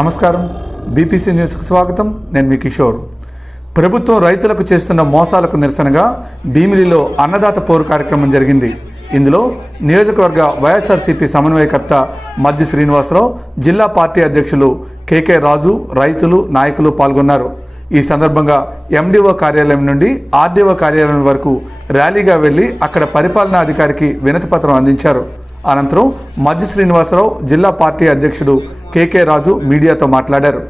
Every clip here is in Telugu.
నమస్కారం, బీపీసీ న్యూస్కు స్వాగతం. నేను మీ కిషోర్. ప్రభుత్వం రైతులకు చేస్తున్న మోసాలకు నిరసనగా భీమిలిలో అన్నదాత పోరు కార్యక్రమం జరిగింది. ఇందులో నియోజకవర్గ వైఎస్ఆర్సీపీ సమన్వయకర్త మజ్జి శ్రీనివాసరావు, జిల్లా పార్టీ అధ్యక్షులు కేకే రాజు, రైతులు, నాయకులు పాల్గొన్నారు. ఈ సందర్భంగా ఎండీఓ కార్యాలయం నుండి ఆర్డీఓ కార్యాలయం వరకు ర్యాలీగా వెళ్లి అక్కడ పరిపాలనాధికారికి వినతిపత్రం అందించారు. అనంతరం మజ్జి శ్రీనివాసరావు, జిల్లా పార్టీ అధ్యక్షుడు కేకే రాజు మీడియాతో మాట్లాడారు.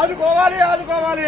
ఆదుకోవాలి ఆదుకోవాలి.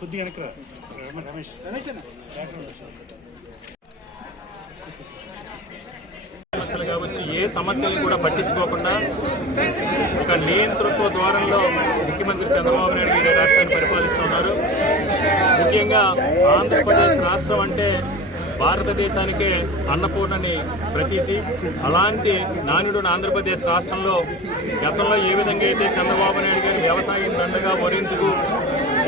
కొద్దిగా రమేష్ సమస్యలు కావచ్చు, ఏ సమస్యలు కూడా పట్టించుకోకుండా ఒక నియంతృత్వ ద్వారంలో ముఖ్యమంత్రి చంద్రబాబు నాయుడు గారు రాష్ట్రాన్ని పరిపాలిస్తున్నారు. ముఖ్యంగా ఆంధ్రప్రదేశ్ రాష్ట్రం అంటే భారతదేశానికే అన్నపూర్ణని ప్రతీతి. అలాంటి నానుడున్న ఆంధ్రప్రదేశ్ రాష్ట్రంలో గతంలో ఏ విధంగా అయితే చంద్రబాబు నాయుడు గారు వ్యవసాయం దండగా వరిందుకు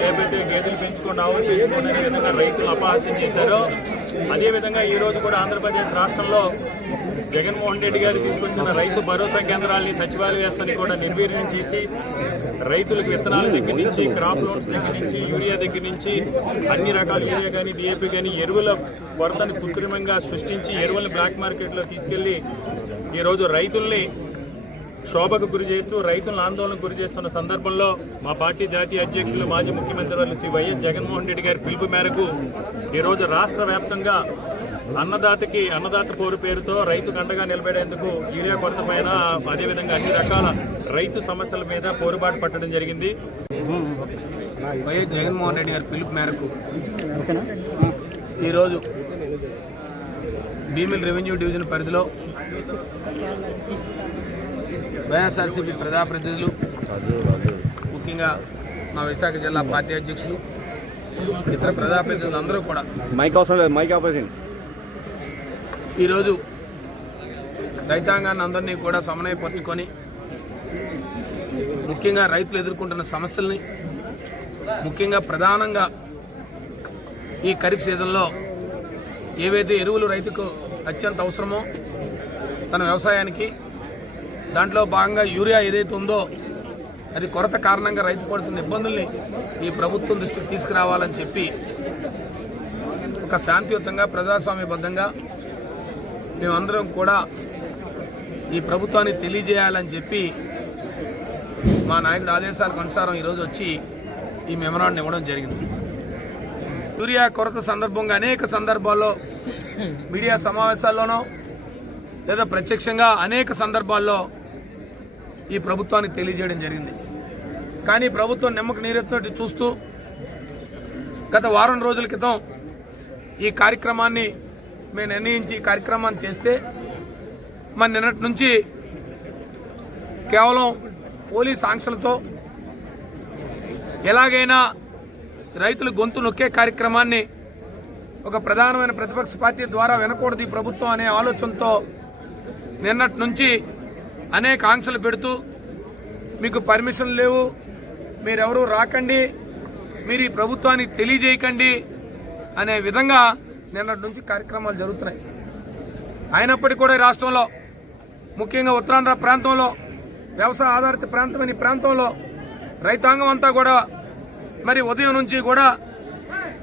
ఏదైతే గేదెలు పెంచుకోండి, ఆవులు పెంచుకోండి అనే విధంగా రైతులు అపహాస్యం చేశారో, అదేవిధంగా ఈరోజు కూడా ఆంధ్రప్రదేశ్ రాష్ట్రంలో జగన్మోహన్ రెడ్డి గారు తీసుకొచ్చిన రైతు భరోసా కేంద్రాలని, సచివాలయ వ్యవస్థని కూడా నిర్వీర్యం చేసి రైతులకు విత్తనాల దగ్గర నుంచి, క్రాప్ లోన్స్ దగ్గర నుంచి, యూరియా దగ్గర నుంచి అన్ని రకాల యూరియా కానీ, డిఏపీ కానీ ఎరువుల కొరతని కృత్రిమంగా సృష్టించి ఎరువులను బ్లాక్ మార్కెట్లో తీసుకెళ్లి ఈరోజు రైతుల్ని శోభకు గురి చేస్తూ, రైతులను ఆందోళనకు గురి చేస్తున్న సందర్భంలో మా పార్టీ జాతీయ అధ్యక్షులు, మాజీ ముఖ్యమంత్రి వర్యులు శ్రీ వైఎస్ జగన్మోహన్ రెడ్డి గారి పిలుపు మేరకు ఈరోజు రాష్ట్ర వ్యాప్తంగా అన్నదాత పోరు పేరుతో రైతు అండగా నిలబడేందుకు యూరియా కొరత పైన, అదేవిధంగా అన్ని రకాల రైతు సమస్యల మీద పోరుబాటు పట్టడం జరిగింది. వైఎస్ జగన్మోహన్ రెడ్డి గారి పిలుపు మేరకు ఈరోజు భీమిలి రెవెన్యూ డివిజన్ పరిధిలో వైఎస్ఆర్సీపీ ప్రజాప్రతినిధులు, ముఖ్యంగా మా విశాఖ జిల్లా పార్టీ అధ్యక్షులు, ఇతర ప్రజాప్రతినిధులు అందరూ కూడా ఈరోజు రైతాంగాన్ని అందరినీ కూడా సమన్వయపరుచుకొని ముఖ్యంగా రైతులు ఎదుర్కొంటున్న సమస్యల్ని, ముఖ్యంగా ప్రధానంగా ఈ ఖరీఫ్ సీజన్లో ఏవైతే ఎరువులు రైతుకు అత్యంత అవసరమో తన వ్యవసాయానికి, దాంట్లో భాగంగా యూరియా ఏదైతే ఉందో అది కొరత కారణంగా రైతు పడుతున్న ఇబ్బందుల్ని ఈ ప్రభుత్వం దృష్టికి తీసుకురావాలని చెప్పి ఒక శాంతియుతంగా, ప్రజాస్వామ్యబద్ధంగా మేమందరం కూడా ఈ ప్రభుత్వాన్ని తెలియజేయాలని చెప్పి మా నాయకుడు ఆదేశాలకు అనుసారం ఈరోజు వచ్చి ఈ మెమరాండం ఇవ్వడం జరిగింది. యూరియా కొరత సందర్భంగా అనేక సందర్భాల్లో మీడియా సమావేశాల్లోనో లేదా ప్రత్యక్షంగా అనేక సందర్భాల్లో ఈ ప్రభుత్వానికి తెలియజేయడం జరిగింది. కానీ ప్రభుత్వం నిమ్మకు నీరెత్తినట్టు చూస్తూ గత వారం రోజుల క్రితం ఈ కార్యక్రమాన్ని మేము నిర్ణయించి ఈ కార్యక్రమాన్ని చేస్తే మరి నిన్నటి నుంచి కేవలం పోలీస్ ఆంక్షలతో ఎలాగైనా రైతులు గొంతు నొక్కే కార్యక్రమాన్ని ఒక ప్రధానమైన ప్రతిపక్ష పార్టీ ద్వారా వినకూడదు ఈ ప్రభుత్వం అనే ఆలోచనతో నిన్నటి నుంచి అనేక ఆంక్షలు పెడుతూ మీకు పర్మిషన్ లేవు, మీరెవరూ రాకండి, మీరు ఈ ప్రభుత్వానికి తెలియజేయకండి అనే విధంగా నిన్నటి నుంచి కార్యక్రమాలు జరుగుతున్నాయి. అయినప్పటికీ కూడా ఈ రాష్ట్రంలో ముఖ్యంగా ఉత్తరాంధ్ర ప్రాంతంలో వ్యవసాయ ఆధారిత ప్రాంతమైన ఈ ప్రాంతంలో రైతాంగం అంతా కూడా మరి ఉదయం నుంచి కూడా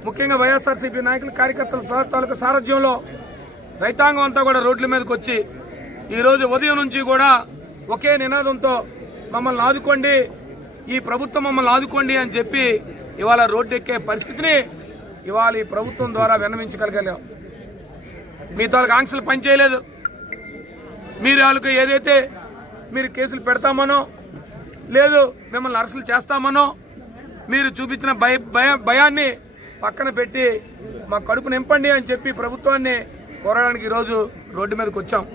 ముఖ్యంగా వైఎస్ఆర్సీపీ నాయకుల కార్యకర్తల తాలూకా సారథ్యంలో రైతాంగం అంతా కూడా రోడ్ల మీదకి వచ్చి ఈరోజు ఉదయం నుంచి కూడా ఒకే నినాదంతో మమ్మల్ని ఆదుకోండి, ఈ ప్రభుత్వం మమ్మల్ని ఆదుకోండి అని చెప్పి ఇవాళ రోడ్డు ఎక్కే పరిస్థితిని ఇవాళ ఈ ప్రభుత్వం ద్వారా విన్నవించగలిగాం. మీ తాలూకు ఆంక్షలు పనిచేయలేదు. మీరు వాళ్ళకి ఏదైతే మీరు కేసులు పెడతామనో లేదు మిమ్మల్ని అరెస్టులు చేస్తామనో మీరు చూపించిన భయాన్ని పక్కన పెట్టి మా కడుపు నింపండి అని చెప్పి ప్రభుత్వాన్ని కోరడానికి ఈరోజు రోడ్డు మీదకి వచ్చాం.